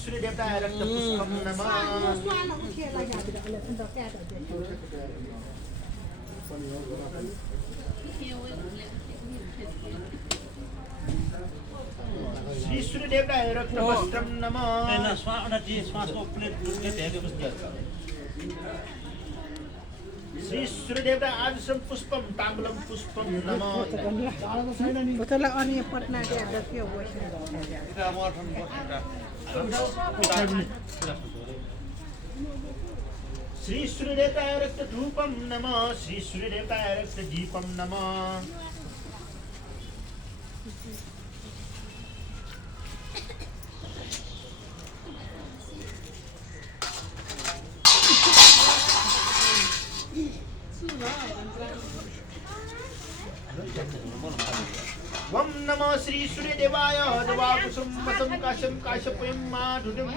सूर्यदेवताय रक्तपुष्पं नमः श्री सूर्यदेवताय रक्तवस्त्रं नमः श्री सूर्यदेवताय आदिशं पुष्पं ताम्बूलं पुष्पं नमः श्री सूर्यदेवताय रक्तधूपं नमः श्री सूर्यदेवताय रक्तदीपं नमः वम नमः श्री सूर्यदेवाय दवाकुसुमतं काशं काशपयं माधुर्यं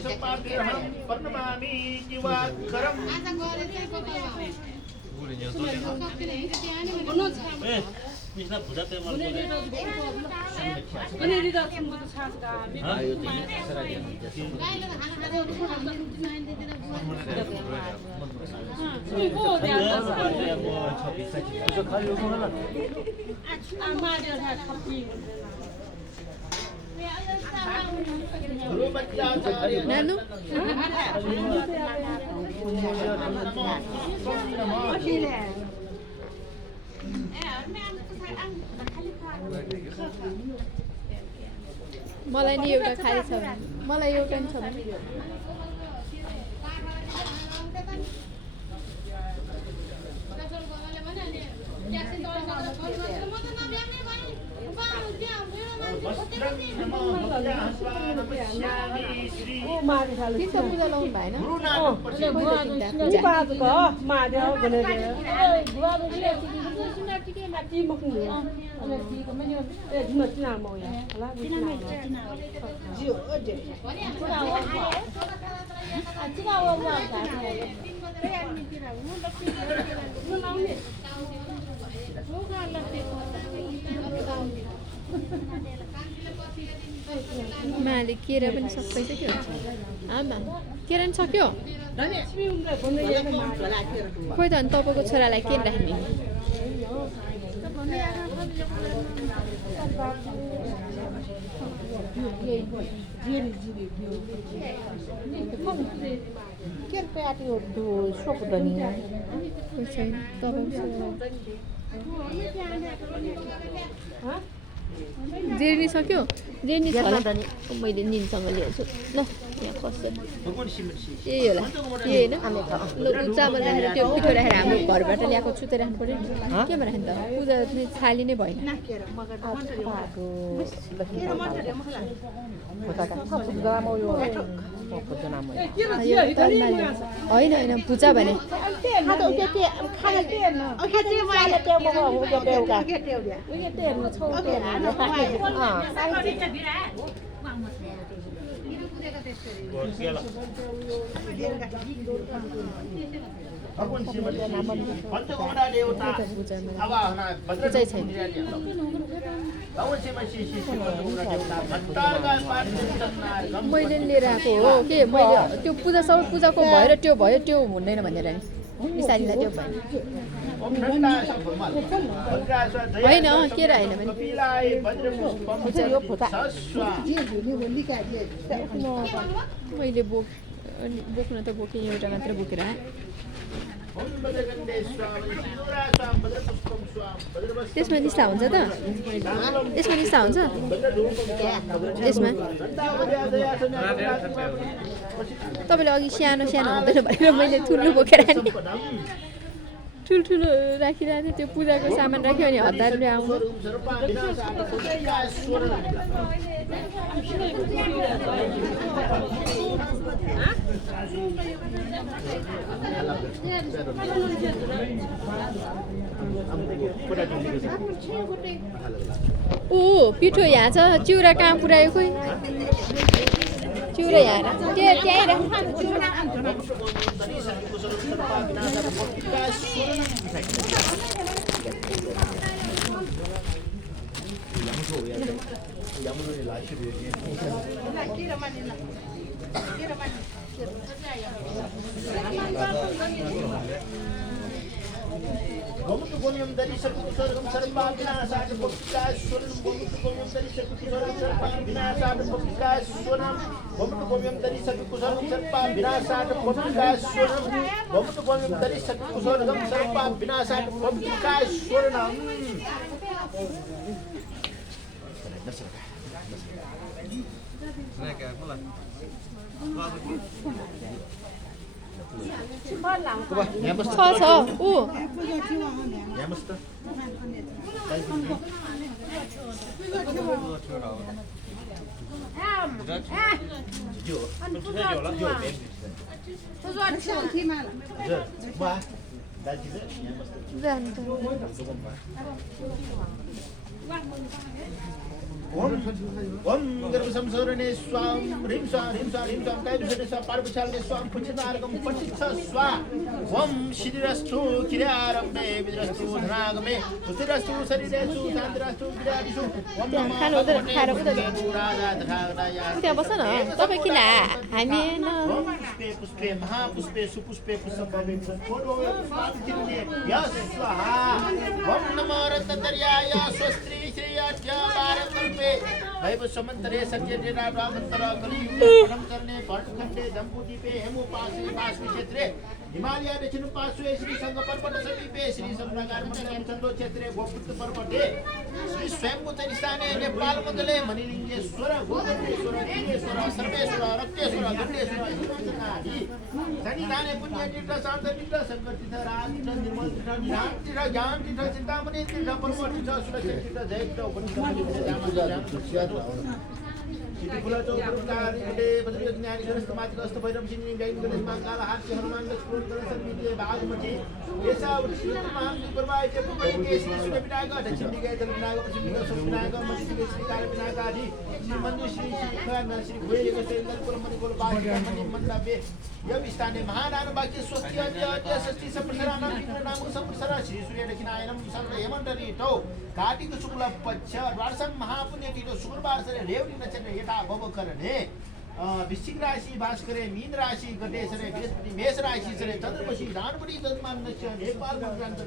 संपादिरहं पर्णमामि दिवाकरं मिसला भुजा ते मल Nanu? मलाई नि एउटा खाली छ मलाई एउटा नि छ पूजा लाउनु भएन माले केरा पनि सबै सक्यो आमा केरा पनि सक्यो खोइ त अनि तपाईँको छोरालाई के राख्ने जेर्नी सक्यो जेर्नी छ मैले निनसँग ल्याउँछु ल यहाँ खस्छ त्यही होला के होइन ल चामल राखेर त्यो पिठो राखेर हाम्रो घरबाट ल्याएको छु त राख्नु पऱ्यो केमा राख्नु त पूजा नै छाली नै भएन होइन होइन पूजा भने मैले लिएर आएको हो के मैले त्यो पूजा सबै पूजाको भएर त्यो भयो त्यो हुँदैन भनेर नि मिसारीलाई त्यो भयो होइन केरा होइन भने मैले बोक्न त बोकेँ एउटा मात्र बोकेर त्यसमा निस्ता हुन्छ त त्यसमा निस्ता हुन्छ त्यसमा तपाईँले अघि सानो सानो हुँदैन भनेर मैले ठुलो बोकेर ठुल्ठुलो राखिरहेको थियो त्यो पूजाको सामान राख्यो अनि हतारले आउनु ऊ पिठो यहाँ छ चिउरा कहाँ पुऱ्यायो खोइ चिउरा यहाँ त्यहीँ Gomutu gomyam dari saku sargam sarpa binasa de popika sonam gomutu gomyam dari saku sargam sarpa binasa de popika sonam gomutu gomyam dari saku sargam sarpa binasa de popika sonam gomutu gomyam dari saku sargam sarpa binasa de popika sonam 서서 오 Ya mesti. Om गर्भसंसरणे स्वाम ह्रीं स्वाम ह्रीं स्वाम ह्रीं स्वाम कैलुषणे स्वाम पार्वचालने स्वाम पुच्छितार्गम पठित्स स्वा ओम श्रीरस्तु किरारम्भे विद्रस्तु धनागमे सुतिरस्तु शरीरेषु शान्तिरस्तु विरादिषु ओम खानु उधर खाएर उधर त्यहाँ बस्छ न तपाईँ किन हामी न पुष्पे पुष्पे महापुष्पे सुपुष्पे पुष्पे पुष्पोडो पुष्पातिथिर्ने यस स्वाहा ओम नमो रत्नतर्याय स्वस्त्री श्रेयाज्ञ भारतल्पे वैव समन्तरे सत्य डेरा ब्राह्मणतर कलियुगे परम करने भट्टखण्डे जम्बूदीपे हेमोपासे वासवी क्षेत्रे हिमालय दक्षिण पार्श्वे श्री संघ पर्वत समीपे श्री सम्रागार मंडलम चंदो क्षेत्रे गोपुत्र पर्वते श्री स्वयंभूतन स्थाने नेपाल मंडले मणिलिंगेश्वर गोकर्णेश्वर दिनेश्वर सर्वेश्वर रक्तेश्वर गंडेश्वर हिमाचलादि सन्निधाने पुण्य तीर्थ शांत तीर्थ संगत तीर्थ राज तीर्थ निर्मल तीर्थ निधान तीर्थ ज्ञान तीर्थ चिंतामणि तीर्थ परम तीर्थ सुरक्षा तीर्थ जय तीर्थ फुलाचो पुरस्कार इकडे बद्री ज्ञानी सरस्त मातिक अस्त भैरव सिंह जैन गणेश महाकाल हास्य हनुमान लक्ष्मण गणेश समिति बागमती ऐसा उत्सव महान प्रभावित पुपरी के श्री सूर्य विनायक दक्षिण दिगे जल विनायक पश्चिम दिगे सूर्य विनायक मध्य दिगे श्री काल विनायक आदि श्री मंदिर श्री खान श्री भोय सेंगल कुल मणिकुल बाग मणि मंडपे यम स्थाने महादान बाकी स्वस्ति अद्य षष्ठी संवत्सराणां नाम संवत्सरा श्री सूर्य दक्षिणायनम सर्व हेमंतरी तो कार्तिक शुक्ल पक्ष द्वादशं महापुण्य तीर्थो शुक्रवार से रेवती नक्षत्र यथा भव करणे वृश्चिक राशि भास्करे मीन राशि गणेशरे बृहस्पति मेष राशि से चंद्रमसी दानपति जन्मान नेपाल मंत्रांतर